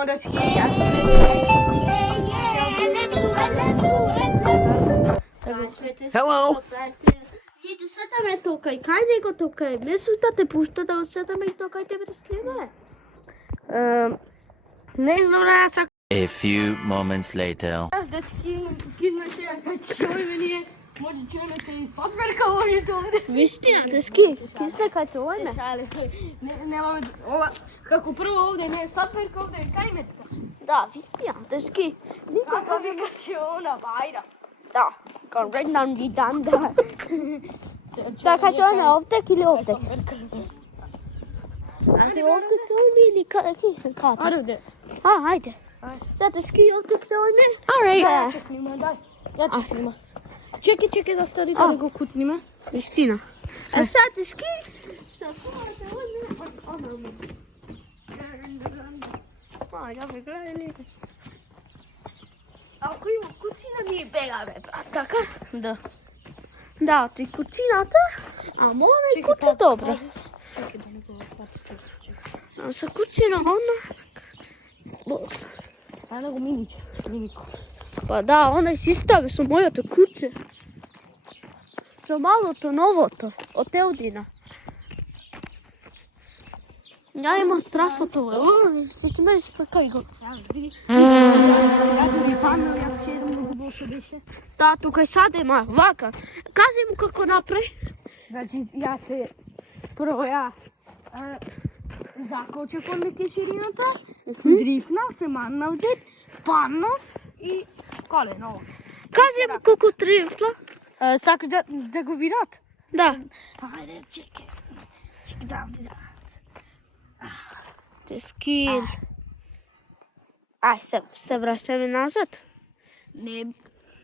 Onda ski, ja sam Hello. Дите сетаме тука и кај него тука е. Месута те пушта да сетаме и тука и тебе да снима. Ne znam da ja sam A few moments later. da skizme se kad čoj meni je može čujete i Sotverka ovdje dole. Вистина, те ски. Кисна кај тоа не. Šale, nemamo ova, kako prvo ovdje ne Sotverka ovdje je kajmetka. Да, вистина, те ски. Kako vikaciona vajra. Да, кон регнам ги данда. Са кај тоа не овде или овде? А се овде тој или кисна ката? Ovdje. Ајде. Са те ски овде тој не? Alright. Да. Ja ću snima, daj. Ja ću snima. Čekaj, zastari da go kutnima. Вистина. А са те ски? Са тоа тој не? Она ми. Ja bih gledali. Ако има куцина, ние бегаме, брат, така? Da. Да, ти куцината, а моля и куца добра. Čekaj da ne govorim. А са куцина, она... Бос. Sada go miniće. Miniko. Па да, она си стави со мојата куце. Со малото новото, од Елдина. Ја има страф од тоа. Си ти мери спакај го. Ja, vidi. Ja tu ne pamno, ja včera mnogo boljše biše. Да, тука саде има вака. Кажи му како направи. Znači, ja se, prvo ja zakočio kod neke širiната, дрифнав, се маннав дет, паднав и колено. Кажи му како трифла. Сакаш да го видат? Да. Хайде, чекай. Да. Те скил. Ај, се вращаме назад. Не,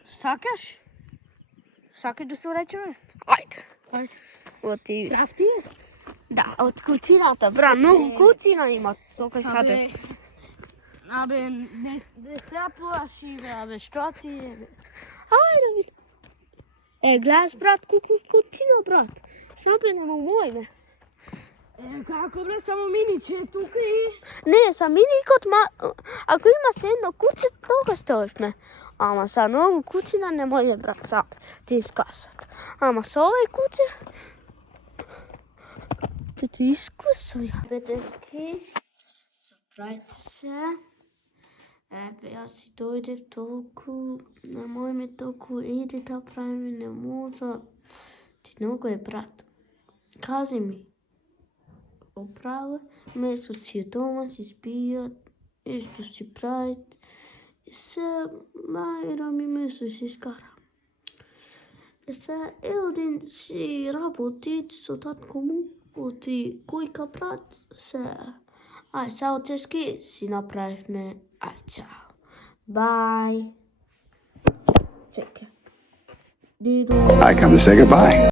сакаш? Сакаш да се врачаме? Ајде. Ајде. Оти. Крафти е? Да, од куцината, бра, многу куцина има. Сока саде. Абе, не се плаши, абе, што ти е? Ајде, вид. Гледаш, брат, куцина, брат. Сабе нема мојме. Како бре, само миниче тука и... Не, са миникот, ако има се едно куце, тога стоевме. Ама са многу куцина не може, брат, сабе, ти искасат. Ама со овој куце... Ти искуса, ја. Бетески, заправите се. Ебе, јас си дојдев толку, немојме толку, иди да правиме, не можа. Ти многу е, брат. Кажи ми. Оправа, место си е дома, си спијат, исто си правит. И се, мајра ми место си скара. И се, Елдин си работи со татко му, оти кујка брат, се. Ај, се отески си направивме, ај, чао. Бај. Чекай. I come to say goodbye.